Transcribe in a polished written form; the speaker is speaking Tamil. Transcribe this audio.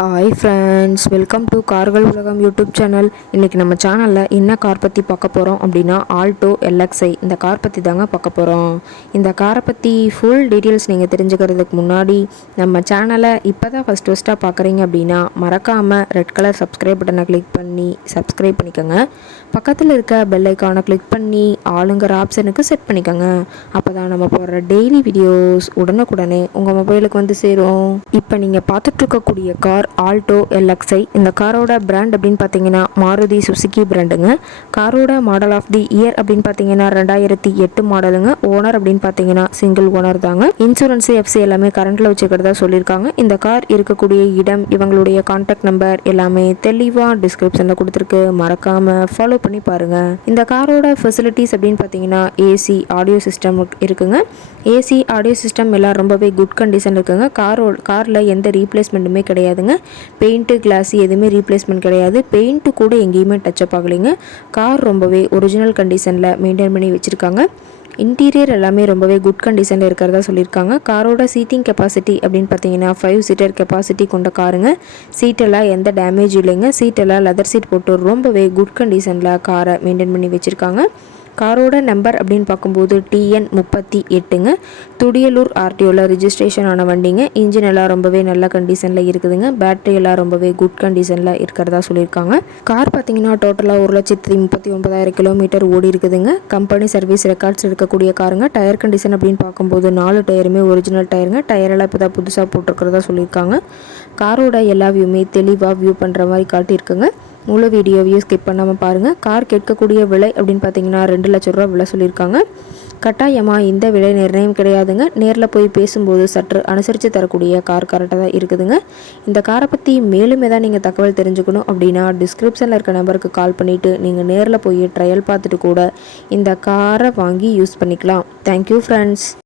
ஹாய் ஃப்ரெண்ட்ஸ், வெல்கம் டு கார்கள் உலகம் யூடியூப் சேனல். இன்றைக்கி நம்ம சேனலில் என்ன கார் பற்றி பார்க்க போகிறோம் அப்படின்னா ஆல்டோ LXi இந்த கார் பற்றி தாங்க பார்க்க போகிறோம். இந்த காரை பற்றி ஃபுல் டீட்டெயில்ஸ் நீங்கள் தெரிஞ்சுக்கிறதுக்கு முன்னாடி நம்ம சேனலை இப்போ தான் ஃபஸ்ட்டாக பார்க்குறீங்க அப்படின்னா மறக்காமல் ரெட் கலர் சப்ஸ்கிரைப் பட்டனை கிளிக் பண்ணி சப்ஸ்கிரைப் பண்ணிக்கோங்க. பக்கத்தில் இருக்க பெல் ஐக்கானை கிளிக் பண்ணி ஆளுங்கிற ஆப்ஷனுக்கு செட் பண்ணிக்கோங்க. அப்போ தான் நம்ம போடுற டெய்லி வீடியோஸ் உடனுக்குடனே உங்கள் மொபைலுக்கு வந்து சேரும். இப்போ நீங்கள் பார்த்துட்ருக்கக்கூடிய கார் ஆல்டோ LXi. இந்த காரோட பிராண்ட் அப்படின்னு பார்த்தீங்கன்னா மாருதி சுசுகி பிராண்டுங்க. காரோட மாடல் ஆஃப் தி இயர் அப்படின்னு பார்த்தீங்கன்னா 2008 மாடலுங்க. ஓனர் அப்படின்னு பார்த்தீங்கன்னா சிங்கிள் ஓனர் தாங்க. இன்சூரன்ஸ் எஃப்சி எல்லாமே கரண்ட்ல வச்சுக்கிறதா சொல்லியிருக்காங்க. இந்த கார் இருக்கக்கூடிய இடம், இவங்களுடைய கான்டாக்ட் நம்பர் எல்லாமே தெளிவாக டிஸ்கிரிப்ஷனில் கொடுத்துருக்கு. மறக்காம ஃபாலோ பண்ணி பாருங்க. இந்த காரோட ஃபெசிலிட்டிஸ் அப்படின்னு பார்த்தீங்கன்னா ஏசி ஆடியோ சிஸ்டம் இருக்குங்க. ஏசி ஆடியோ சிஸ்டம் எல்லாம் ரொம்பவே குட் கண்டிஷன் இருக்குங்க. காரில் எந்த ரீப்ளேஸ்மெண்ட்டுமே கிடையாதுங்க. பெயிண்ட்டு கிளாஸ் எதுவுமே ரீப்ளேஸ்மெண்ட் கிடையாது. பெயிண்ட்டு கூட எங்கேயுமே டச்சப் ஆகலைங்க. கார் ரொம்பவே ஒரிஜினல் கண்டிஷனில் மெயின்டைன் பண்ணி வச்சுருக்காங்க. இன்டீரியர் எல்லாமே ரொம்பவே குட் கண்டிஷனில் இருக்கிறதா சொல்லியிருக்காங்க. காரோட சீட்டிங் கெப்பாசிட்டி அப்படின்னு பார்த்தீங்கன்னா 5 சீட்டர் கெப்பாசிட்டி கொண்ட காருங்க. சீட்டெல்லாம் எந்த டேமேஜ் இல்லைங்க. சீட்டெல்லாம் லெதர் சீட் போட்டு ரொம்பவே குட் கண்டிஷனில் காரை மெயின்டைன் பண்ணி வச்சுருக்காங்க. காரோட நம்பர் அப்படின்னு பார்க்கும்போது TN 38ங்க. துடியலூர் RTOவில் ரிஜிஸ்ட்ரேஷன் ஆன வண்டிங்க. இன்ஜின் எல்லாம் ரொம்பவே நல்ல கண்டிஷனில் இருக்குதுங்க. பேட்டரி எல்லாம் ரொம்பவே குட் கண்டிஷனில் இருக்கிறதா சொல்லியிருக்காங்க. கார் பார்த்தீங்கன்னா டோட்டலாக 1,39,000 கிலோமீட்டர் ஓடி இருக்குதுங்க. கம்பெனி சர்வீஸ் ரெக்கார்ட்ஸ் இருக்கக்கூடிய காருங்க. டயர் கண்டிஷன் அப்படின்னு பார்க்கும்போது 4 டயருமே ஒரிஜினல் டயருங்க. டயரெல்லாம் இப்போ தான் புதுசாக போட்டிருக்கிறதா சொல்லியிருக்காங்க. காரோட எல்லா வியூமே தெளிவாக வியூ பண்ணுற மாதிரி காட்டியிருக்குங்க. முழு வீடியோவையும் ஸ்கிப் பண்ணாமல் பாருங்கள். கார் கேட்கக்கூடிய விலை அப்படின்னு பார்த்தீங்கன்னா 2 லட்ச ரூபா விலை சொல்லியிருக்காங்க. கட்டாயமாக இந்த விலை நிர்ணயம் கிடையாதுங்க. நேரில் போய் பேசும்போது சற்று அனுசரித்து தரக்கூடிய கார் கரெக்டாக தான் இருக்குதுங்க. இந்த காரை பற்றி மேலும் ஏதாவது நீங்கள் தகவல் தெரிஞ்சுக்கணும் அப்படின்னா டிஸ்கிரிப்ஷனில் இருக்க நம்பருக்கு கால் பண்ணிவிட்டு நீங்கள் நேரில் போய் ட்ரையல் பார்த்துட்டு கூட இந்த காரை வாங்கி யூஸ் பண்ணிக்கலாம். Thank you friends.